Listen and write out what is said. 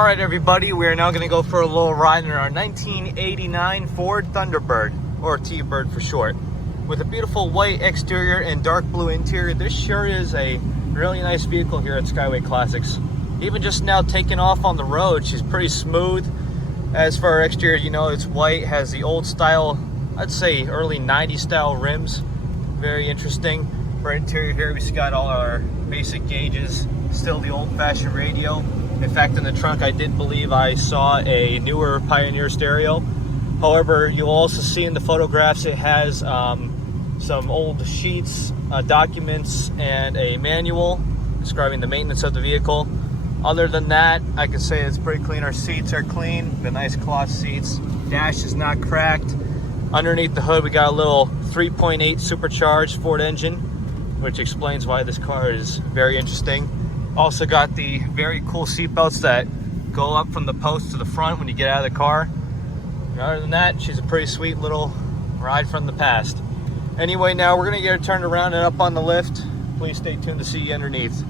All right, everybody, we are now going to go for a little ride in our 1989 Ford Thunderbird, or T-Bird for short. With a beautiful white exterior and dark blue interior, this sure is a really nice vehicle here at Skyway Classics. Even just now taking off on the road, she's pretty smooth. As for our exterior, you know, it's white, has the old style, I'd say early 90s style rims. Very interesting. For interior here, we've got all our basic gauges, still the old-fashioned radio. In fact, in the trunk, I did believe I saw a newer Pioneer stereo. However, you'll also see in the photographs it has some old sheets, documents, and a manual describing the maintenance of the vehicle. Other than that, I can say it's pretty clean. Our seats are clean, the nice cloth seats. Dash is not cracked. Underneath the hood, we got a little 3.8 supercharged Ford engine, which explains why this car is very interesting. Also got the very cool seat belts that go up from the post to the front when you get out of the car. Other than that, she's a pretty sweet little ride from the past. Anyway, now we're gonna get her turned around and up on the lift. Please stay tuned to see you underneath.